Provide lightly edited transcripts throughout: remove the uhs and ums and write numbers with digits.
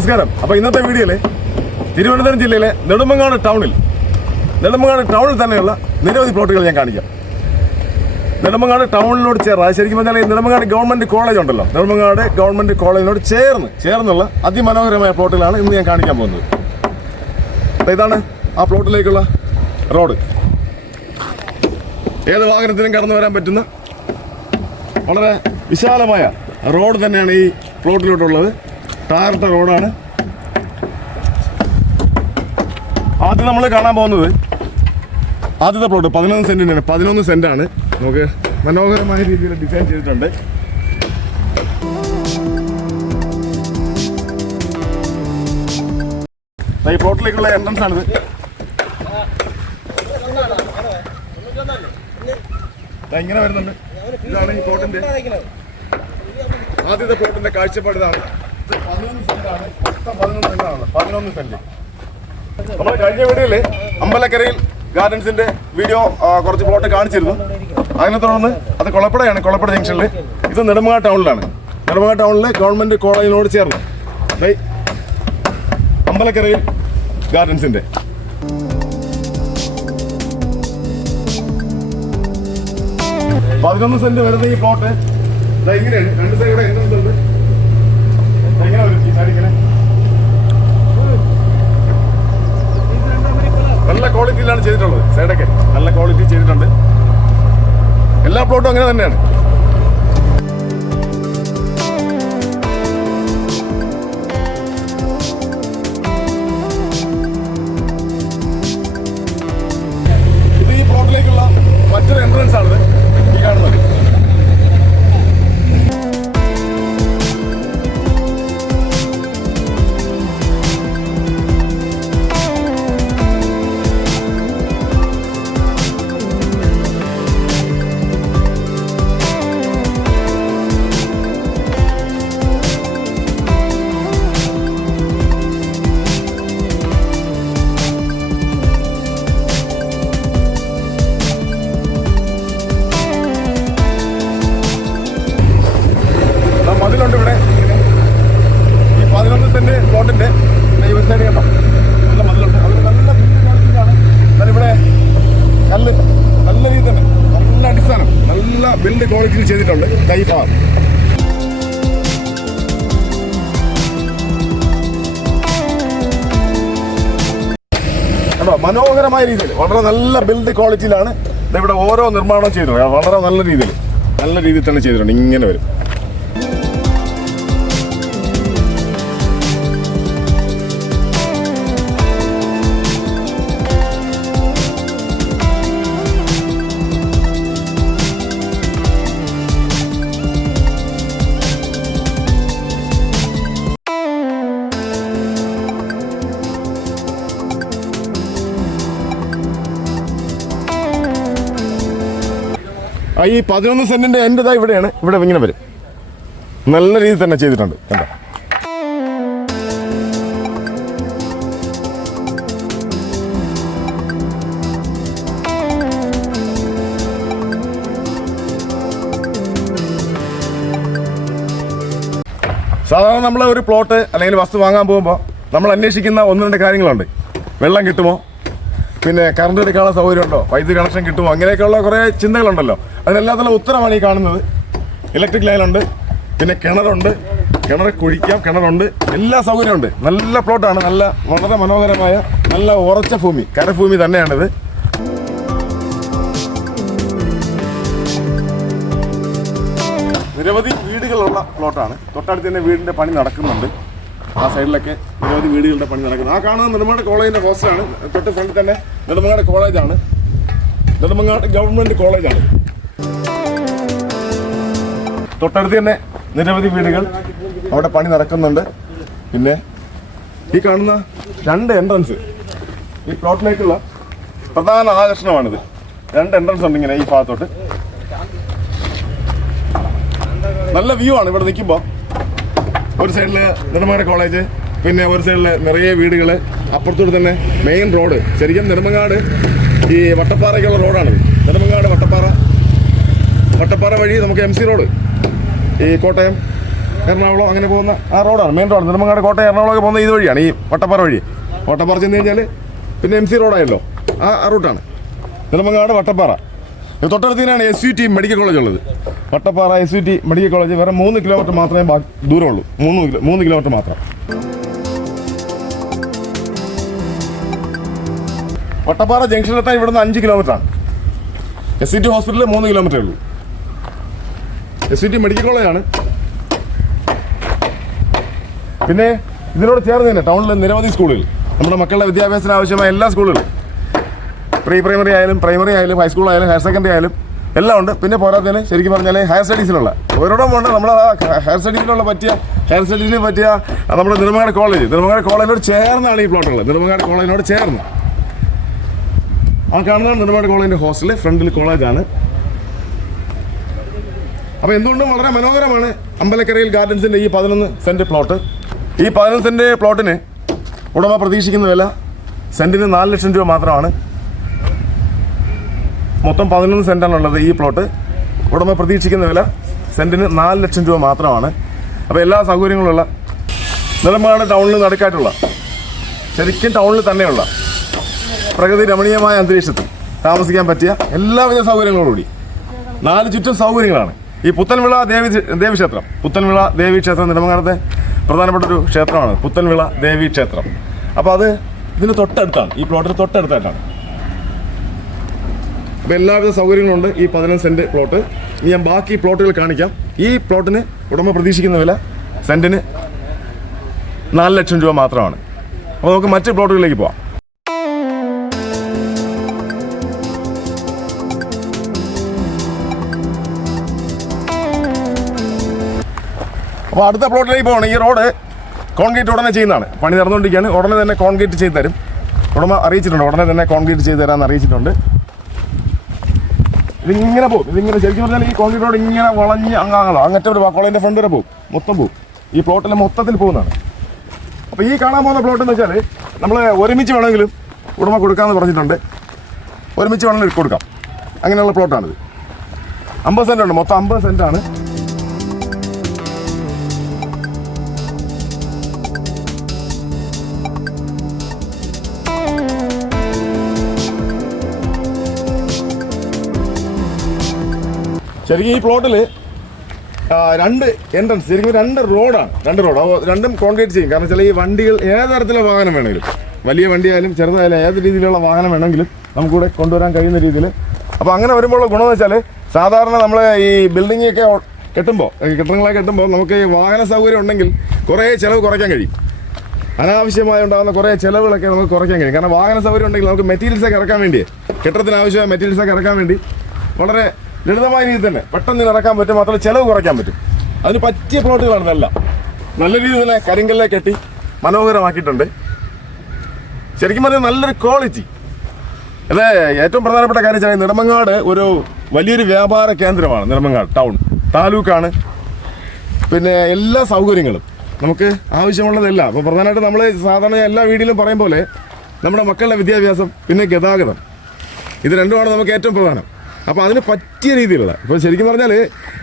നമസ്കാരം. അപ്പോൾ ഇന്നത്തെ വീഡിയോയിൽ തിരുവനന്തപുരം ജില്ലയിലെ നെടുമങ്ങാട് ടൗണിൽ തന്നെയുള്ള നിരവധി പ്ലോട്ടുകൾ ഞാൻ കാണിക്കാം. നെടുമങ്ങാട് ടൗണിനോട് ചേർന്ന്, ശരിക്കും പറഞ്ഞാൽ ഈ നെടുമങ്ങാട് ഗവൺമെൻറ് കോളേജ് ഉണ്ടല്ലോ, നെടുമങ്ങാട് ഗവൺമെൻറ് കോളേജിനോട് ചേർന്നുള്ള അതിമനോഹരമായ പ്ലോട്ടുകളാണ് ഇന്ന് ഞാൻ കാണിക്കാൻ പോകുന്നത്. ഇതാണ് ആ പ്ലോട്ടിലേക്കുള്ള റോഡ്. ഏത് വാഹനത്തിനും കടന്നു വരാൻ പറ്റുന്ന വളരെ വിശാലമായ റോഡ് തന്നെയാണ് ഈ പ്ലോട്ടിലോട്ടുള്ളത്. ടാറിട്ട റോഡാണ്. ആദ്യം നമ്മൾ കാണാൻ പോകുന്നത് ആദ്യത്തെ പ്ലോട്ട് 11 സെൻറ്റിനാണ്. 11 സെൻറ്റാണ്. നമുക്ക് മനോഹരമായ രീതിയിൽ ഡിസൈൻ ചെയ്തിട്ടുണ്ട്. ഈ പ്ലോട്ടിലേക്കുള്ള എൻട്രൻസ് ആണിത്. ഇങ്ങനെ വരുന്നുണ്ട്. ഇതാണ് ഈ പ്ലോട്ടിന്റെ ആദ്യത്തെ പ്ലോട്ടിന്റെ കാഴ്ചപ്പാട്. ഇതാണ് 11 സെന്റാണ്. 11 സെന്റ്. നമ്മൾ കഴിഞ്ഞ വീഡിയോയില് അമ്പലക്കരയിൽ ഗാർഡൻസിന്റെ വീഡിയോ കുറച്ച് പ്ലോട്ട് കാണിച്ചിരുന്നു. അതിനെ തുടർന്ന് അത് കൊളപ്പടയാണ്, കൊളപ്പട ജംഗ്ഷനിൽ. ഇത് നെടുമങ്ങാട് ടൗണിലാണ്. നെടുമങ്ങാട് ടൗണിലെ ഗവൺമെന്റ് കോളേജിനോട് ചേർന്ന് അമ്പലക്കരയിൽ ഗാർഡൻസിന്റെ 11 സെന്റ് വരുന്ന ഈ പ്ലോട്ട് ഇങ്ങനെയാണ്. രണ്ട് സൈഡ് എൻട്രൻസ് ഉണ്ട്. എങ്ങനെ വരും ഈ സൈഡ്? ഇങ്ങനെ നല്ല ക്വാളിറ്റിയിലാണ് ചെയ്തിട്ടുള്ളത്. സൈഡൊക്കെ നല്ല ക്വാളിറ്റി ചെയ്തിട്ടുണ്ട്. എല്ലാ പ്ലോട്ടും അങ്ങനെ തന്നെയാണ്. ഇത് ഈ പ്ലോട്ടിലേക്കുള്ള മറ്റൊരു എൻട്രൻസ് ആണിത് ഈ കാണുന്നത്. മതിലുണ്ട് ഇവിടെ. ഈ 11 സെന്റ് പ്ലോട്ടിന്റെ ഈ സൈഡ് കേട്ടോ, നല്ല മതിലുണ്ട്. അവർ നല്ല ബിൽഡ് ക്വാളിറ്റിയിലാണ്. ഇവിടെ നല്ല രീതി തന്നെ, നല്ല അടിസ്ഥാനം, നല്ല ബിൽഡ് ക്വാളിറ്റിയിൽ ചെയ്തിട്ടുണ്ട്. ടൈപ്പാർ കേട്ടോ. മനോഹരമായ രീതിയിൽ വളരെ നല്ല ബിൽഡ് ക്വാളിറ്റിയിലാണ് ഇവിടെ ഓരോ നിർമ്മാണം ചെയ്തിട്ടുണ്ട്. വളരെ നല്ല രീതിയിൽ തന്നെ ചെയ്തിട്ടുണ്ട്. ഇങ്ങനെ വരും. ഈ 11 സെന്റിന്റെ എൻ്റെതാ ഇവിടെയാണ്. ഇവിടെ ഇങ്ങനെ വരും. നല്ല രീതിയിൽ തന്നെ ചെയ്തിട്ടുണ്ട്. കണ്ടോ? സാധാരണ നമ്മൾ ഒരു പ്ലോട്ട് അല്ലെങ്കിൽ വസ്തു വാങ്ങാൻ പോകുമ്പോൾ നമ്മൾ അന്വേഷിക്കുന്ന 1-2 കാര്യങ്ങളുണ്ട്. വെള്ളം കിട്ടുമോ, പിന്നെ കറണ്ട് എടുക്കാനുള്ള സൗകര്യമുണ്ടോ, വൈദ്യുതി കണക്ഷൻ കിട്ടുമോ, അങ്ങനെയൊക്കെയുള്ള കുറേ ചിന്തകളുണ്ടല്ലോ. അതിനെല്ലാത്തിനുള്ള ഉത്തരമാണ് ഈ കാണുന്നത്. ഇലക്ട്രിക് ലൈനുണ്ട്, പിന്നെ കിണറുണ്ട്, കിണർ കുഴിക്കാം, കിണറുണ്ട്, എല്ലാ സൗകര്യമുണ്ട്. നല്ല പ്ലോട്ടാണ്. വളരെ മനോഹരമായ നല്ല ഉറച്ച ഭൂമി, കരഭൂമി തന്നെയാണിത്. നിരവധി വീടുകളുള്ള പ്ലോട്ടാണ്. തൊട്ടടുത്ത് തന്നെ വീടിൻ്റെ പണി നടക്കുന്നുണ്ട്. ആ സൈഡിലൊക്കെ നിരവധി വീടുകളുടെ പണി നടക്കുന്നത്. ആ കാണുന്നത് നെടുമങ്ങാട് കോളേജിൻ്റെ ഹോസ്റ്റലാണ്. തൊട്ട് ഫ്രണ്ടിൽ തന്നെ നെടുമങ്ങാട് കോളേജാണ്. നെടുമങ്ങാട് ഗവൺമെൻറ് കോളേജാണ്. തൊട്ടടുത്ത് തന്നെ നിരവധി വീടുകൾ അവിടെ പണി നടക്കുന്നുണ്ട്. പിന്നെ ഈ കാണുന്ന 2 എൻട്രൻസ് ഈ പ്ലോട്ടിലേക്കുള്ള പ്രധാന ആകർഷണമാണിത്. 2 എൻട്രൻസ് ഉണ്ട് ഇങ്ങനെ ഈ ഭാഗത്തോട്ട്. നല്ല വ്യൂ ആണ് ഇവിടെ നിൽക്കുമ്പോൾ. ഒരു സൈഡിൽ നെടുമങ്ങാട് കോളേജ്, പിന്നെ ഒരു സൈഡിൽ നിറയെ വീടുകൾ, അപ്പുറത്തോട്ട് തന്നെ മെയിൻ റോഡ്. ശരിക്കും നെടുമങ്ങാട് ഈ വട്ടപ്പാറയ്ക്കുള്ള റോഡാണ്. നെടുമങ്ങാട് വട്ടപ്പാറ വഴി നമുക്ക് MC റോഡ്, ഈ കോട്ടയം എറണാകുളം അങ്ങനെ പോകുന്ന ആ റോഡാണ്, മെയിൻ റോഡ്. നെടുമങ്ങാട് കോട്ടയം എറണാകുളമൊക്കെ പോകുന്ന ഇത് വഴിയാണ്, ഈ വട്ടപ്പാറ വഴി. വട്ടപ്പാറ ചെന്ന് കഴിഞ്ഞാൽ പിന്നെ MC റോഡായല്ലോ, ആ റൂട്ടാണ് നെടുമങ്ങാട് വട്ടപ്പാറ. തൊട്ടടുത്ത് തന്നെയാണ് SUT മെഡിക്കൽ കോളേജ് ഉള്ളത്. വട്ടപ്പാറ SUT മെഡിക്കൽ കോളേജ് വേറെ 3 കിലോമീറ്റർ മാത്രമേ ദൂരമുള്ളൂ, 3 കിലോമീറ്റർ മാത്രം. വട്ടപ്പാറ ജംഗ്ഷനിലെത്താൻ ഇവിടുന്ന് 5 കിലോമീറ്ററാണ്. SUT ഹോസ്പിറ്റലിൽ 3 കിലോമീറ്ററേ ഉള്ളൂ. SUT മെഡിക്കൽ കോളേജാണ്. പിന്നെ ഇതിനോട് ചേർന്ന് തന്നെ ടൗണിൽ നിരവധി സ്കൂളുകൾ, നമ്മുടെ മക്കളുടെ വിദ്യാഭ്യാസത്തിന് ആവശ്യമായ എല്ലാ സ്കൂളുകളും, പ്രീ പ്രൈമറി ആയാലും പ്രൈമറി ആയാലും ഹൈസ്കൂൾ ആയാലും ഹയർ സെക്കൻഡറി ആയാലും എല്ലാം ഉണ്ട്. പിന്നെ പോരാത്തതിന് ശരിക്കും പറഞ്ഞാൽ ഹയർ സ്റ്റഡീസിനുള്ള ഒരിടം ഉണ്ട്. നമ്മൾ ഹയർ സ്റ്റഡീസിന് പറ്റിയ നമ്മുടെ നെടുമങ്ങാട് കോളേജിനോട് ചേർന്നാണ് ഈ പ്ലോട്ടുള്ളത്. നെടുമങ്ങാട് കോളേജിനോട് ചേർന്ന് ആ കാണുന്നതാണ് നെടുമങ്ങാട് കോളേജിൻ്റെ ഹോസ്റ്റൽ, ഫ്രണ്ടിൽ കോളേജാണ്. അപ്പോൾ എന്തുകൊണ്ടും വളരെ മനോഹരമാണ് അമ്പലക്കരയിൽ ഗാർഡൻസിൻ്റെ ഈ 11 സെൻറ്റ് പ്ലോട്ട്. ഈ 11 സെൻറ്റ് പ്ലോട്ടിന് ഉടമ പ്രതീക്ഷിക്കുന്ന വില സെൻറ്റിന് 4 ലക്ഷം രൂപ മാത്രമാണ്. മൊത്തം 11 സെൻറ്റാണുള്ളത് ഈ പ്ലോട്ട്. ഉടമ പ്രതീക്ഷിക്കുന്ന വില സെൻറ്റിന് 4 ലക്ഷം രൂപ മാത്രമാണ്. അപ്പോൾ എല്ലാ സൗകര്യങ്ങളുള്ള, നെടുമങ്ങാട് ടൗണിൽ നടുക്കായിട്ടുള്ള, ശരിക്കും ടൗണിൽ തന്നെയുള്ള പ്രകൃതി രമണീയമായ അന്തരീക്ഷത്തിൽ താമസിക്കാൻ പറ്റിയ എല്ലാവിധ സൗകര്യങ്ങളോടുകൂടി 4 ചുറ്റും സൗകര്യങ്ങളാണ്. ഈ പുത്തൻവിള ദേവീക്ഷേത്രം നെടുമങ്ങാടത്തെ പ്രധാനപ്പെട്ട ഒരു ക്ഷേത്രമാണ് പുത്തൻവിള ദേവീക്ഷേത്രം. അപ്പോൾ അത് ഇതിന് തൊട്ടടുത്താണ്, ഈ പ്ലോട്ടിന് തൊട്ടടുത്തായിട്ടാണ്. അപ്പോൾ എല്ലാവിധ സൗകര്യങ്ങളുണ്ട് ഈ 11 സെൻറ്റ് പ്ലോട്ട്. ഇനി ഞാൻ ബാക്കി പ്ലോട്ടുകൾ കാണിക്കാം. ഈ പ്ലോട്ടിന് ഉടമ പ്രതീക്ഷിക്കുന്ന വില സെൻറ്റിന് 4 ലക്ഷം രൂപ മാത്രമാണ്. അപ്പോൾ നമുക്ക് മറ്റ് പ്ലോട്ടുകളിലേക്ക് പോവാം. അപ്പോൾ അടുത്ത പ്ലോട്ടിലേക്ക് പോകണം. ഈ റോഡ് കോൺക്രീറ്റ് ഉടനെ ചെയ്യുന്നതാണ്, പണി നടന്നുകൊണ്ടിരിക്കുകയാണ്. ഉടനെ തന്നെ കോൺക്രീറ്റ് ചെയ്ത് തരും, ഉടമ അറിയിച്ചിട്ടുണ്ട്. ഉടനെ തന്നെ കോൺക്രീറ്റ് ചെയ്ത് തരാമെന്ന് അറിയിച്ചിട്ടുണ്ട്. ഇതിങ്ങനെ പോകും, ഇതിങ്ങനെ ശരിക്കും പറഞ്ഞാൽ ഈ കോൺക്രീറ്റ് റോഡ് ഇങ്ങനെ വളഞ്ഞ് അങ്ങനത്തെ ഒരു കോളേജിൻ്റെ ഫ്രണ്ട് വരെ പോകും, മൊത്തം പോകും. ഈ പ്ലോട്ടിൽ മൊത്തത്തിൽ പോകുന്നതാണ്. അപ്പോൾ ഈ കാണാൻ പോകുന്ന പ്ലോട്ട് എന്ന് വെച്ചാൽ നമ്മൾ ഒരുമിച്ച് വേണമെങ്കിലും ഉടമ കൊടുക്കാമെന്ന് പറഞ്ഞിട്ടുണ്ട്. ഒരുമിച്ച് വേണമെങ്കിൽ കൊടുക്കാം, അങ്ങനെയുള്ള പ്ലോട്ടാണിത്. 50 സെൻറ്റ് ഉണ്ട്, മൊത്തം 50 സെൻറ്റാണ്. ശരിക്കും ഈ പ്ലോട്ടിൽ 2 എൻട്രൻസ്, ശരിക്കും 2 റോഡാണ്. 2 റോഡ്, അപ്പോൾ രണ്ടും കോൺക്രീറ്റ് ചെയ്യും. കാരണം വെച്ചാൽ ഈ വണ്ടികൾ ഏത് തരത്തിലുള്ള വാഹനം വേണമെങ്കിലും, വലിയ വണ്ടിയായാലും ചെറുതായാലും ഏത് രീതിയിലുള്ള വാഹനം വേണമെങ്കിലും നമുക്കിവിടെ കൊണ്ടുവരാൻ കഴിയുന്ന രീതിയിൽ. അപ്പോൾ അങ്ങനെ വരുമ്പോൾ ഗുണമെന്ന് വെച്ചാൽ സാധാരണ നമ്മൾ ഈ ബിൽഡിങ്ങൊക്കെ കെട്ടിടങ്ങളൊക്കെ കെട്ടുമ്പോൾ നമുക്ക് ഈ വാഹന സൗകര്യം ഉണ്ടെങ്കിൽ കുറേ ചിലവ് കുറയ്ക്കാൻ കഴിയും. അനാവശ്യമായി ഉണ്ടാകുന്ന കുറേ ചിലവുകളൊക്കെ നമുക്ക് കുറയ്ക്കാൻ കഴിയും. കാരണം വാഹന സൗകര്യം ഉണ്ടെങ്കിൽ നമുക്ക് മെറ്റീരിയൽസൊക്കെ ഇറക്കാൻ വേണ്ടി, കെട്ടിടത്തിന് ആവശ്യമായ മെറ്റീരിയൽസൊക്കെ ഇറക്കാൻ വേണ്ടി വളരെ ലളിതമായ രീതിയിൽ തന്നെ പെട്ടെന്ന് ഇറക്കാൻ പറ്റും, മാത്രമല്ല ചിലവ് കുറയ്ക്കാൻ പറ്റും. അതിന് പറ്റിയ പ്ലോട്ടുകളാണ് ഇതെല്ലാം. നല്ല രീതിയിൽ തന്നെ കരിങ്കല്ലെ കെട്ടി മനോഹരമാക്കിയിട്ടുണ്ട്. ശരിക്കും പറഞ്ഞാൽ നല്ലൊരു ക്വാളിറ്റി. അത് ഏറ്റവും പ്രധാനപ്പെട്ട കാര്യം വെച്ചാൽ നെടുമങ്ങാട് ഒരു വലിയൊരു വ്യാപാര കേന്ദ്രമാണ്. നെടുമങ്ങാട് ടൗൺ താലൂക്കാണ്. പിന്നെ എല്ലാ സൗകര്യങ്ങളും നമുക്ക് ആവശ്യമുള്ളതെല്ലാം. അപ്പോൾ പ്രധാനമായിട്ട് നമ്മൾ സാധാരണ എല്ലാ വീഡിയോയിലും പറയും പോലെ നമ്മുടെ മക്കളുടെ വിദ്യാഭ്യാസം, പിന്നെ ഗതാഗതം, ഇത് രണ്ടുമാണ് നമുക്ക് ഏറ്റവും പ്രധാനം. അപ്പോൾ അതിന് പറ്റിയ രീതിയിലുള്ള, ഇപ്പോൾ ശരിക്കും പറഞ്ഞാൽ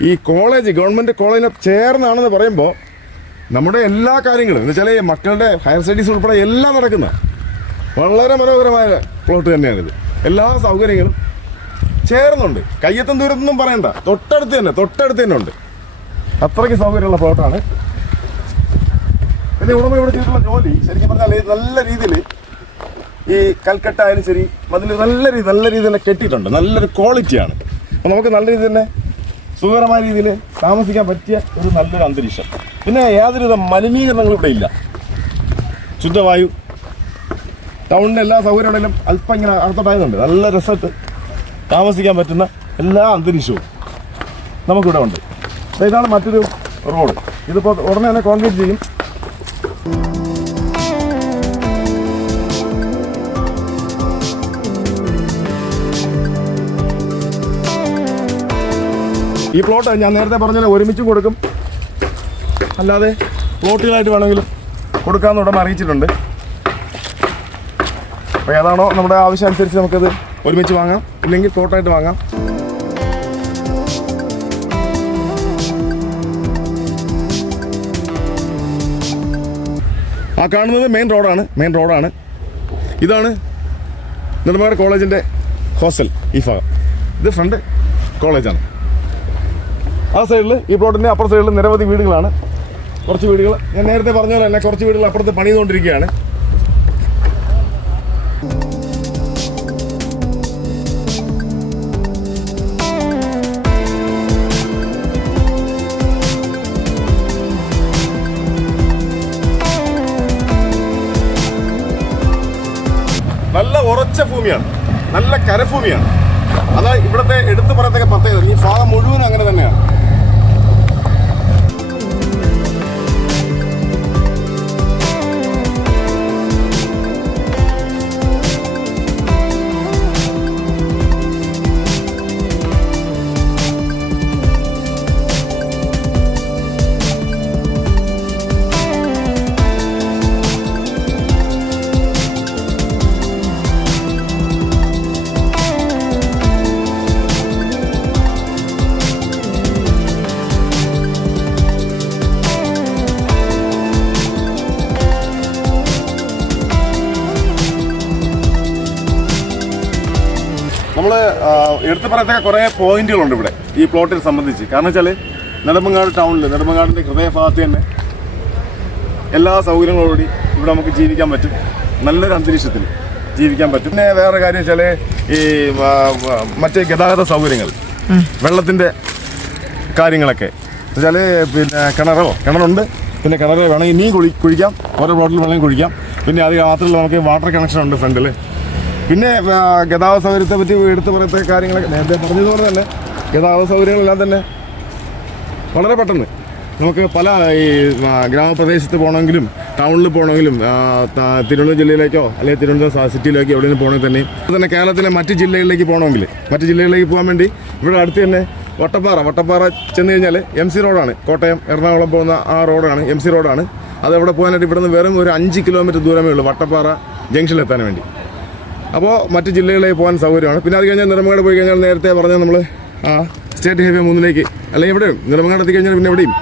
ഈ കോളേജ് ഗവൺമെൻറ് കോളേജിനെ ചേർന്നാണെന്ന് പറയുമ്പോൾ നമ്മുടെ എല്ലാ കാര്യങ്ങളും എന്ന് വെച്ചാൽ മക്കളുടെ ഹയർ സ്റ്റഡീസ് ഉൾപ്പെടെ എല്ലാം നടക്കുന്ന വളരെ മനോഹരമായ പ്ലോട്ട് തന്നെയാണിത്. എല്ലാ സൗകര്യങ്ങളും ചേർന്നുണ്ട്, കയ്യെത്തും ദൂരത്തൊന്നും പറയണ്ട, തൊട്ടടുത്ത് തന്നെ ഉണ്ട്. അത്രയ്ക്ക് സൗകര്യമുള്ള പ്ലോട്ടാണ്. പിന്നെ ഉടമ ഇവിടെ ചെയ്തിട്ടുള്ള ജോലി ശരിക്കും പറഞ്ഞാൽ നല്ല രീതിയിൽ ഈ കൽക്കട്ടായാലും ശരി അതിൽ നല്ല രീതിയിൽ തന്നെ കെട്ടിയിട്ടുണ്ട്. നല്ലൊരു ക്വാളിറ്റിയാണ്. അപ്പോൾ നമുക്ക് നല്ല രീതിയിൽ തന്നെ സുഖകരമായ രീതിയിൽ താമസിക്കാൻ പറ്റിയ ഒരു നല്ലൊരു അന്തരീക്ഷം. പിന്നെ യാതൊരുവിധ മലിനീകരണങ്ങളും ഇവിടെ ഇല്ല. ശുദ്ധവായു, ടൗണിൻ്റെ എല്ലാ സൗകര്യങ്ങളിലും അല്പം ഇങ്ങനെ അർത്ഥമായതുണ്ട്. നല്ല രസമായിട്ട് താമസിക്കാൻ പറ്റുന്ന എല്ലാ അന്തരീക്ഷവും നമുക്കിവിടെ ഉണ്ട്. അപ്പോൾ ഇതാണ് മറ്റൊരു റോഡ്. ഇതിപ്പോൾ ഉടനെ തന്നെ കോൺക്രീറ്റ് ചെയ്യും. ഈ പ്ലോട്ട് ഞാൻ നേരത്തെ പറഞ്ഞാൽ ഒരുമിച്ചും കൊടുക്കും, അല്ലാതെ പ്ലോട്ടുകളായിട്ട് വേണമെങ്കിലും കൊടുക്കാമെന്ന് ഉടമ അറിയിച്ചിട്ടുണ്ട്. അപ്പോൾ ഏതാണോ നമ്മുടെ ആവശ്യം അനുസരിച്ച് നമുക്കത് ഒരുമിച്ച് വാങ്ങാം, ഇല്ലെങ്കിൽ പ്ലോട്ടായിട്ട് വാങ്ങാം. ആ കാണുന്നത് മെയിൻ റോഡാണ്. ഇതാണ് നെടുമങ്ങാട് കോളേജിൻ്റെ ഹോസ്റ്റൽ. ഈ ഭാഗം ഇത് ഫ്രണ്ട് കോളേജാണ്. ആ സൈഡിൽ ഈ പ്ലോട്ടിൻ്റെ അപ്പുറ സൈഡിൽ നിരവധി വീടുകളാണ്. കുറച്ച് വീടുകൾ ഞാൻ നേരത്തെ പറഞ്ഞ പോലെ തന്നെ കുറച്ച് വീടുകൾ അപ്പുറത്ത് പണിതുകൊണ്ടിരിക്കുകയാണ്. നല്ല ഉറച്ച ഭൂമിയാണ്, നല്ല കരഭൂമിയാണ്. അതാ ഇവിടുത്തെ എടുത്തു പറയത്തക്ക പ്രത്യേകത. ഈ ഭാഗം മുഴുവൻ അങ്ങനെ തന്നെയാണ്. നമ്മൾ എടുത്തു പറയത്തക്ക കുറേ പോയിന്റുകളുണ്ട് ഇവിടെ ഈ പ്ലോട്ടിനെ സംബന്ധിച്ച്. കാരണം വെച്ചാൽ നെടുമങ്ങാട് ടൗണിൽ, നെടുമങ്ങാടിൻ്റെ ഹൃദയഭാഗത്ത് തന്നെ എല്ലാ സൗകര്യങ്ങളോടുകൂടി ഇവിടെ നമുക്ക് ജീവിക്കാൻ പറ്റും. നല്ലൊരു അന്തരീക്ഷത്തിൽ ജീവിക്കാൻ പറ്റും. പിന്നെ വേറെ കാര്യം വെച്ചാൽ ഈ മറ്റേ ഗതാഗത സൗകര്യങ്ങൾ, വെള്ളത്തിൻ്റെ കാര്യങ്ങളൊക്കെ വെച്ചാൽ പിന്നെ കിണറുണ്ട്. പിന്നെ കിണർ വേണമെങ്കിൽ ഇനിയും കുഴിക്കാം, ഓരോ പ്ലോട്ടിൽ വേണമെങ്കിൽ കുഴിക്കാം. പിന്നെ അത് മാത്രമല്ല നമുക്ക് വാട്ടർ കണക്ഷൻ ഉണ്ട് ഫ്രണ്ടിൽ. പിന്നെ ഗതാഗത സൗകര്യത്തെ പറ്റി എടുത്തു പറയത്ത കാര്യങ്ങളൊക്കെ നേരത്തെ പറഞ്ഞതുപോലെ തന്നെ ഗതാഗത സൗകര്യങ്ങളെല്ലാം തന്നെ വളരെ പെട്ടെന്ന് നമുക്ക് പല ഈ ഗ്രാമപ്രദേശത്ത് പോകണമെങ്കിലും ടൗണിൽ പോകണമെങ്കിലും തിരുവനന്തപുരം ജില്ലയിലേക്കോ അല്ലെങ്കിൽ തിരുവനന്തപുരം സിറ്റിയിലേക്കോ എവിടെയെങ്കിലും പോകണമെങ്കിൽ തന്നെ കേരളത്തിലെ മറ്റ് ജില്ലകളിലേക്ക് പോകണമെങ്കിൽ മറ്റ് ജില്ലകളിലേക്ക് പോകാൻ വേണ്ടി ഇവിടെ അടുത്ത് തന്നെ വട്ടപ്പാറ ചെന്ന് കഴിഞ്ഞാൽ MC റോഡാണ്. കോട്ടയം എറണാകുളം പോകുന്ന ആ റോഡാണ്, MC റോഡാണ്. അത് എവിടെ പോകാനായിട്ട് ഇവിടെ നിന്ന് വെറും ഒരു 5 കിലോമീറ്റർ ദൂരമേ ഉള്ളൂ വട്ടപ്പാറ ജംഗ്ഷനിലെത്താൻ വേണ്ടി. അപ്പോൾ മറ്റ് ജില്ലകളിലേക്ക് പോകാൻ സൗകര്യമാണ്. പിന്നെ അത് കഴിഞ്ഞാൽ നെടുമങ്ങാട് പോയി കഴിഞ്ഞാൽ നേരത്തെ പറഞ്ഞാൽ നമ്മൾ സ്റ്റേറ്റ് ഹൈവേ 3 അല്ലെങ്കിൽ എവിടെയും നെടുമങ്ങാട് എത്തിക്കഴിഞ്ഞാൽ പിന്നെ എവിടെയും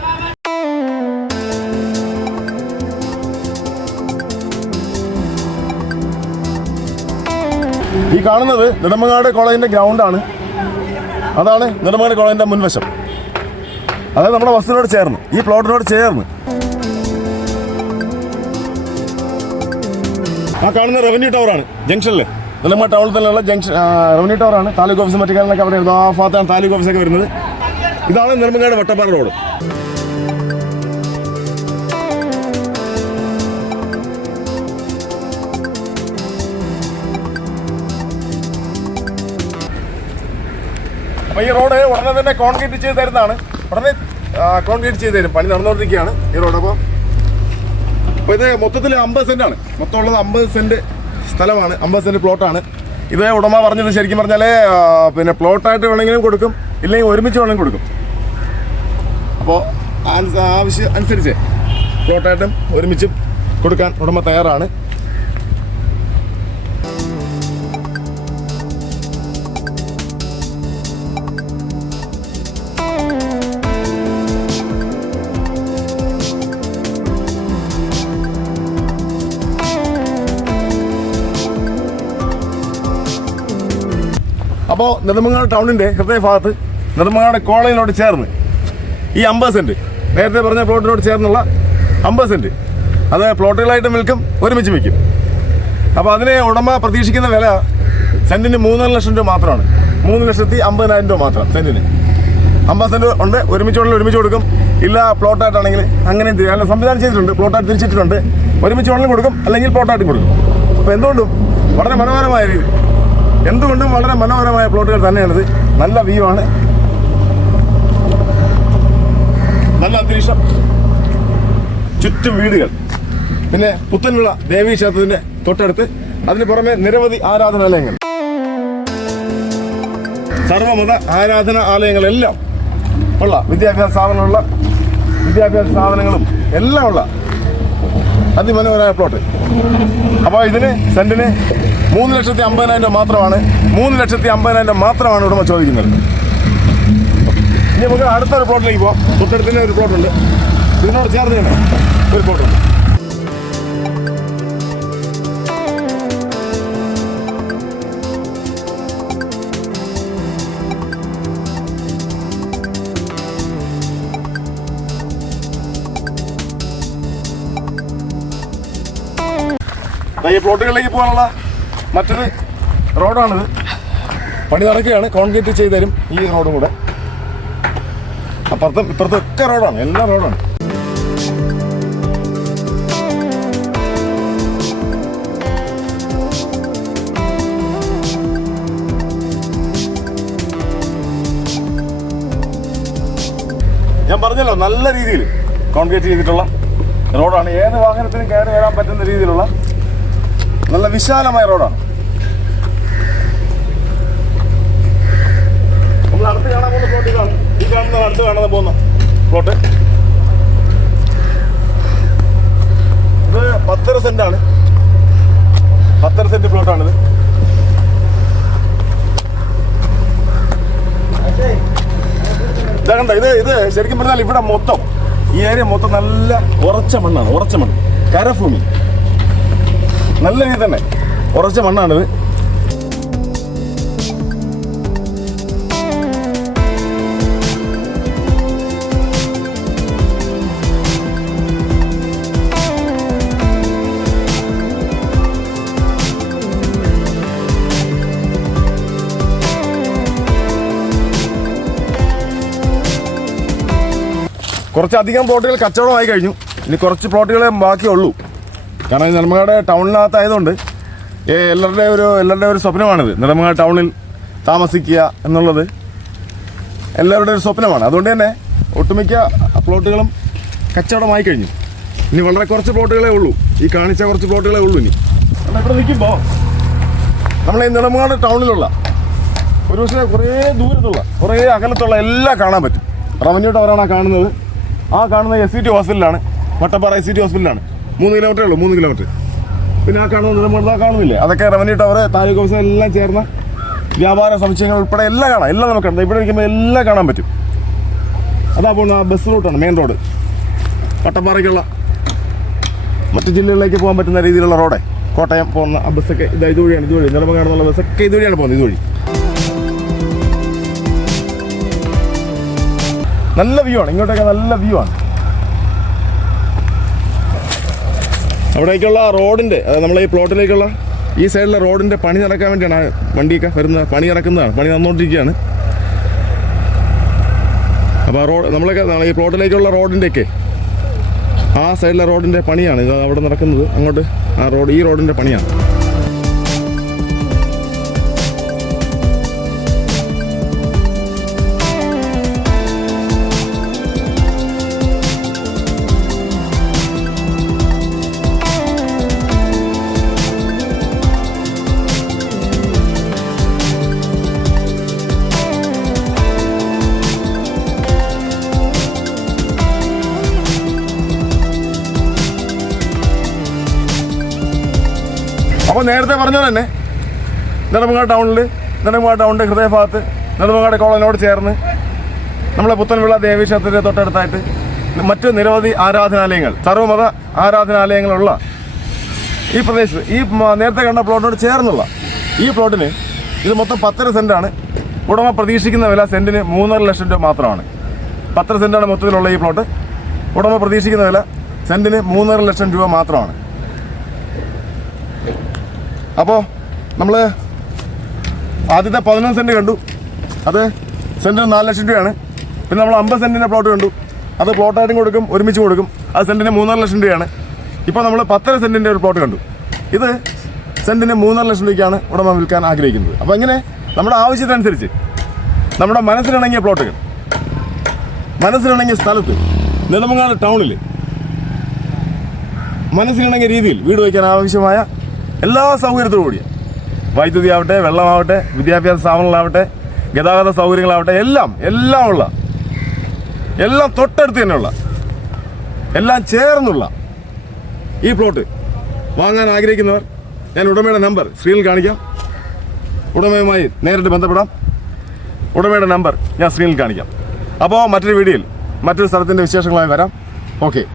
ഈ കാണുന്നത് നെടുമങ്ങാട് കോളേജിൻ്റെ ഗ്രൗണ്ടാണ്. അതാണ് നെടുമങ്ങാട് കോളേജിൻ്റെ മുൻവശം. അതായത് നമ്മുടെ ബസ്സിനോട് ചേർന്ന്, ഈ പ്ലോട്ടിനോട് ചേർന്ന് ആ കാണുന്ന റവന്യൂ ടവറാണ് ജംഗ്ഷനിൽ. നെടുമങ്ങാട് ടൗണിൽ തന്നെയുള്ള റവന്യൂ ടവറാണ്. താലൂക്ക് ഓഫീസ് മറ്റു കാര്യങ്ങളൊക്കെ അവിടെ ആ ഭാഗത്താണ് താലൂക്ക് ഓഫീസൊക്കെ വരുന്നത്. ഇതാണ് നെടുമങ്ങാട് വട്ടപ്പാറ റോഡ്. അപ്പോൾ ഈ റോഡ് ഉടനെ തന്നെ കോൺക്രീറ്റ് ചെയ്ത് തരുന്നതാണ്. ഉടനെ കോൺക്രീറ്റ് ചെയ്ത് തരും. പണി നടന്നുകൊണ്ടിരിക്കുകയാണ് ഈ റോഡ്. അപ്പോൾ ഇത് മൊത്തത്തിൽ 50 സെൻറ്റാണ്. മൊത്തമുള്ളത് 50 സെൻറ്റ് സ്ഥലമാണ്, 50 സെൻറ്റ് പ്ലോട്ടാണ്. ഇത് ഉടമ പറഞ്ഞത് ശരിക്കും പറഞ്ഞാൽ പിന്നെ പ്ലോട്ടായിട്ട് വേണമെങ്കിലും കൊടുക്കും, ഇല്ലെങ്കിൽ ഒരുമിച്ച് വേണമെങ്കിലും കൊടുക്കും. അപ്പോൾ ആവശ്യം അനുസരിച്ച് പ്ലോട്ടായിട്ടും ഒരുമിച്ചും കൊടുക്കാൻ ഉടമ തയ്യാറാണ്. അപ്പോൾ നെടുമങ്ങാട് ടൗണിൻ്റെ ഹൃദയഭാഗത്ത് നെടുമങ്ങാട് കോളേജിനോട് ചേർന്ന് ഈ 50 സെൻറ്റ് നേരത്തെ പറഞ്ഞ പ്ലോട്ടിനോട് ചേർന്നുള്ള 50 സെൻറ്റ് അത് പ്ലോട്ടുകളായിട്ടും വിൽക്കും, ഒരുമിച്ച് വിൽക്കും. അപ്പോൾ അതിന് ഉടമ പ്രതീക്ഷിക്കുന്ന വില സെൻറ്റിന് 3.5 ലക്ഷം രൂപ മാത്രമാണ്. 3,50,000 രൂപ മാത്രം സെൻറ്റിന്. 50 സെൻറ്റ് ഉണ്ട്, ഒരുമിച്ച് കൊടുക്കും. ഇല്ല പ്ലോട്ടായിട്ടാണെങ്കിൽ അങ്ങനെ സംവിധാനം ചെയ്തിട്ടുണ്ട്. പ്ലോട്ടായിട്ട് തിരിച്ചിട്ടുണ്ട്. ഒരുമിച്ച് കൊടുക്കും, അല്ലെങ്കിൽ പ്ലോട്ടായിട്ട് കൊടുക്കും. അപ്പോൾ എന്തുകൊണ്ടും വളരെ മനോഹരമായ രീതി, എന്തുകൊണ്ടും വളരെ മനോഹരമായ പ്ലോട്ടുകൾ തന്നെയാണിത്. നല്ല വ്യൂ ആണ്, നല്ല അന്തരീക്ഷം, ചുറ്റും വീടുകൾ. പിന്നെ പുത്തനുള്ള ദേവീ ക്ഷേത്രത്തിൻ്റെ തൊട്ടടുത്ത് അതിന് പുറമെ നിരവധി ആരാധനാലയങ്ങൾ, സർവമത ആരാധനാലയങ്ങളെല്ലാം ഉള്ള വിദ്യാഭ്യാസ സ്ഥാപനങ്ങളും എല്ലാം ഉള്ള അതിമനോഹരമായ പ്ലോട്ട്. അപ്പോൾ ഇതിന് സെൻറ്റിന് 3,50,000 രൂപ മാത്രമാണ്. 3,50,000 രൂപ മാത്രമാണ് ഉടമ ചോദിക്കുന്നത്. ഇനി നമുക്ക് അടുത്തൊരു പ്ലോട്ടിലേക്ക് പോകാം. തൊട്ടടുത്ത് തന്നെ ഒരു പ്ലോട്ടുണ്ട്, ഇതിനോട് ചേർന്ന് തന്നെ ഒരു പ്ലോട്ടുണ്ട്. ഈ പ്ലോട്ടുകളിലേക്ക് പോകാനുള്ള മറ്റൊരു റോഡാണിത്. പണി നടക്കുകയാണ്. കോൺക്രീറ്റ് ചെയ്ത് തരും ഈ റോഡും കൂടെ. അപ്പുറത്തും ഇപ്പുറത്തും ഒക്കെ റോഡാണ്, എല്ലാ റോഡാണ്. ഞാൻ പറഞ്ഞല്ലോ, നല്ല രീതിയിൽ കോൺക്രീറ്റ് ചെയ്തിട്ടുള്ള റോഡാണ്. ഏത് വാഹനത്തിനും കയറി വരാൻ പറ്റുന്ന രീതിയിലുള്ള നല്ല വിശാലമായ റോഡാണ്. നമ്മൾ അടുത്ത് കാണാൻ പോകുന്ന പ്ലോട്ട് ഇതാണ്. ഈ കാണുന്ന അടുത്ത് കാണാൻ പോകുന്ന പ്ലോട്ട് ഇത് 10 സെന്റാണ്. 10 സെന്റ് പ്ലോട്ടാണിത്. ഇതാ കണ്ട, ഇത് ശരിക്കും പറഞ്ഞാൽ ഇവിടെ മൊത്തം ഈ ഏരിയ മൊത്തം നല്ല ഉറച്ച മണ്ണാണ്. ഉറച്ച മണ്ണ്, കരഭൂമി, നല്ല രീതി തന്നെ ഉറച്ച മണ്ണാണിത്. കുറച്ചധികം പ്ലോട്ടുകൾ കച്ചവടമായി കഴിഞ്ഞു. ഇനി കുറച്ച് പ്ലോട്ടുകളെ ബാക്കിയുള്ളൂ. കാരണം നെടുമങ്ങാട് ടൗണിനകത്തായതുകൊണ്ട് എല്ലാവരുടെയും ഒരു സ്വപ്നമാണിത്. നെടുമങ്ങാട് ടൗണിൽ താമസിക്കുക എന്നുള്ളത് എല്ലാവരുടെയും ഒരു സ്വപ്നമാണ്. അതുകൊണ്ട് തന്നെ ഒട്ടുമിക്ക പ്ലോട്ടുകളും കച്ചവടമായി കഴിഞ്ഞു. ഇനി വളരെ കുറച്ച് പ്ലോട്ടുകളേ ഉള്ളൂ. ഈ കാണിച്ച കുറച്ച് പ്ലോട്ടുകളേ ഉള്ളൂ. ഇനി ഇവിടെ നിൽക്കുമ്പോൾ നമ്മൾ ഈ നെടുമങ്ങാട് ടൗണിലുള്ള ഒരു പക്ഷേ കുറേ ദൂരത്തുള്ള കുറേ അകലത്തുള്ള എല്ലാം കാണാൻ പറ്റും. റവന്യൂ ടവറാണ് കാണുന്നത്. ആ കാണുന്ന SCT ഹോസ്പിറ്റലാണ്, വട്ടപ്പാറ SCT ഹോസ്പിറ്റലാണ്. 3 കിലോമീറ്ററേ ഉള്ളൂ, 3 കിലോമീറ്റർ. പിന്നെ ആ കാണുന്നത് നമ്മൾ കാണുന്നില്ലേ, അതൊക്കെ റവന്യൂ ടവർ, താലൂക്ക് ഓഫീസ് എല്ലാം ചേർന്ന വ്യാപാര സമുച്ചയങ്ങൾ ഉൾപ്പെടെ എല്ലാം കാണാം. എല്ലാം നമുക്ക് ഇവിടെ ഇരിക്കുമ്പോൾ എല്ലാം കാണാൻ പറ്റും. അതാ പോകുന്ന ബസ് റൂട്ടാണ്, മെയിൻ റോഡ്. വട്ടപ്പാറയ്ക്കുള്ള മറ്റു ജില്ലകളിലേക്ക് പോകാൻ പറ്റുന്ന രീതിയിലുള്ള റോഡ്. കോട്ടയം പോകുന്ന ആ ബസ്സൊക്കെ ഇതുവഴിയാണ്. ഇതുവഴി നെടുമങ്ങാട് എന്നുള്ള ബസ്സൊക്കെ ഇതുവഴിയാണ് പോകുന്നത്. ഇതുവഴി നല്ല വ്യൂ ആണ്. ഇങ്ങോട്ടൊക്കെ നല്ല വ്യൂ ആണ്. അവിടേക്കുള്ള റോഡിൻ്റെ, അതായത് നമ്മളെ ഈ പ്ലോട്ടിലേക്കുള്ള ഈ സൈഡിലെ റോഡിൻ്റെ പണി നടക്കാൻ വേണ്ടിയാണ് വണ്ടിയൊക്കെ വരുന്നത്. പണി നടക്കുന്നതാണ്, പണി നടന്നുകൊണ്ടിരിക്കുകയാണ്. അപ്പോൾ നമ്മളൊക്കെ ഈ പ്ലോട്ടിലേക്കുള്ള റോഡിൻ്റെയൊക്കെ ആ സൈഡിലെ റോഡിൻ്റെ പണിയാണ് ഇത് അവിടെ നടക്കുന്നത്. അങ്ങോട്ട് ഈ റോഡിൻ്റെ പണിയാണ്. അപ്പോൾ നേരത്തെ പറഞ്ഞ തന്നെ നെടുമങ്ങാട് ടൗണിൻ്റെ ഹൃദയഭാഗത്ത് നെടുമങ്ങാട് കോളനിയോട് ചേർന്ന് നമ്മളെ പുത്തൻവിള ദേവീക്ഷേത്രത്തെ തൊട്ടടുത്തായിട്ട് മറ്റ് നിരവധി ആരാധനാലയങ്ങൾ, സർവ്വമത ആരാധനാലയങ്ങളുള്ള ഈ പ്രദേശത്ത് ഈ നേരത്തെ കണ്ട പ്ലോട്ടിനോട് ചേർന്നുള്ള ഈ പ്ലോട്ടിന് ഇത് മൊത്തം 10 സെൻറ്റാണ്. ഉടമ പ്രതീക്ഷിക്കുന്ന വില സെൻറ്റിന് 3.5 ലക്ഷം രൂപ മാത്രമാണ്. 10 സെൻറ്റാണ് മൊത്തത്തിലുള്ള ഈ പ്ലോട്ട്. ഉടമ പ്രതീക്ഷിക്കുന്ന വില സെൻറ്റിന് 3.5 ലക്ഷം രൂപ മാത്രമാണ്. അപ്പോൾ നമ്മൾ ആദ്യത്തെ 11 സെൻറ്റ് കണ്ടു, അത് സെൻറ്റിന് 4 ലക്ഷം രൂപയാണ്. പിന്നെ നമ്മൾ 50 സെൻറ്റിൻ്റെ പ്ലോട്ട് കണ്ടു, അത് പ്ലോട്ടായിട്ടും കൊടുക്കും, ഒരുമിച്ച് കൊടുക്കും, അത് സെൻറ്റിന് 3.5 ലക്ഷം രൂപയാണ്. ഇപ്പോൾ നമ്മൾ 10 സെൻറ്റിൻ്റെ ഒരു പ്ലോട്ട് കണ്ടു, ഇത് സെൻറ്റിന് 3.5 ലക്ഷം രൂപയ്ക്കാണ് ഉടമ വിൽക്കാൻ ആഗ്രഹിക്കുന്നത്. അപ്പോൾ ഇങ്ങനെ നമ്മുടെ ആവശ്യത്തിനനുസരിച്ച് നമ്മുടെ മനസ്സിലിണങ്ങിയ പ്ലോട്ടുകൾ, മനസ്സിലിണങ്ങിയ സ്ഥലത്ത് നെടുമങ്ങാട് ടൗണിൽ മനസ്സിലിണങ്ങിയ രീതിയിൽ വീട് വയ്ക്കാൻ ആവശ്യമായ എല്ലാ സൗകര്യത്തോടു കൂടിയ വൈദ്യുതി ആവട്ടെ, വെള്ളമാവട്ടെ, വിദ്യാഭ്യാസ സ്ഥാപനങ്ങളാവട്ടെ, ഗതാഗത സൗകര്യങ്ങളാവട്ടെ, എല്ലാം തൊട്ടടുത്ത് തന്നെയുള്ള, എല്ലാം ചേർന്നുള്ള ഈ പ്ലോട്ട് വാങ്ങാൻ ആഗ്രഹിക്കുന്നവർ ഞാൻ ഉടമയുടെ നമ്പർ സ്ക്രീനിൽ കാണിക്കാം. ഉടമയുമായി നേരിട്ട് ബന്ധപ്പെടാം. ഉടമയുടെ നമ്പർ ഞാൻ സ്ക്രീനിൽ കാണിക്കാം. അപ്പോൾ മറ്റൊരു വീഡിയോയിൽ മറ്റൊരു സ്ഥലത്തിൻ്റെ വിശേഷങ്ങളുമായി വരാം. ഓക്കെ.